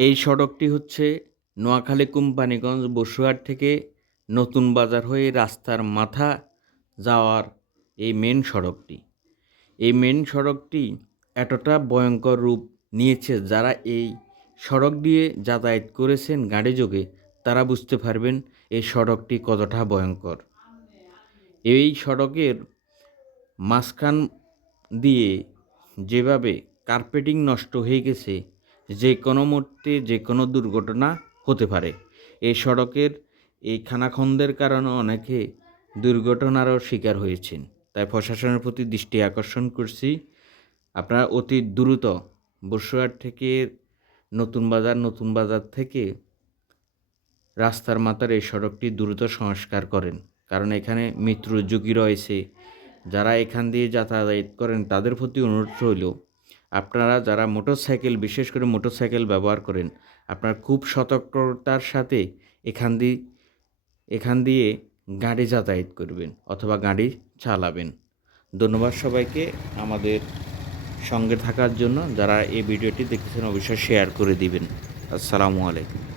এই সড়কটি হচ্ছে নোয়াখালী কোম্পানিগঞ্জ বসুরহাট থেকে নতুন বাজার হয়ে রাস্তার মাথা যাওয়ার এই মেন সড়কটি। এই মেন সড়কটি এতটা ভয়ঙ্কর রূপ নিয়েছে যারা এই সড়ক দিয়ে যাতায়াত করেছেন গাড়ি যোগে, তারা বুঝতে পারবেন এই সড়কটি কতটা ভয়ঙ্কর। এই সড়কের মাঝখান দিয়ে যেভাবে কার্পেটিং নষ্ট হয়ে গেছে যে কোনো মুহূর্তে যে কোনো দুর্ঘটনা হতে পারে। এই সড়কের এই খানাখন্দের কারণে অনেকে দুর্ঘটনারও শিকার হয়েছেন। তাই প্রশাসনের প্রতি দৃষ্টি আকর্ষণ করছি। আপনারা অতি দ্রুত বসুরহাট থেকে নতুন বাজার নতুন বাজার থেকে রাস্তার মাথার এই সড়কটি দ্রুত সংস্কার করেন। কারণ এখানে মৃত্যুর ঝুঁকি রয়েছে। যারা এখান দিয়ে যাতায়াত করেন, তাদের প্রতি অনুরোধ রইল আপনারা যারা মোটরসাইকেল, বিশেষ করে মোটরসাইকেল ব্যবহার করেন, আপনার খুব সতর্কতার সাথে এখান দিয়ে এখান দিয়ে গাড়ি যাতায়াত করবেন অথবা গাড়ি চালাবেন। ধন্যবাদ সবাইকে আমাদের সঙ্গে থাকার জন্য। যারা এই ভিডিওটি দেখেছেন অবশ্যই শেয়ার করে দিবেন। আসসালামু আলাইকুম।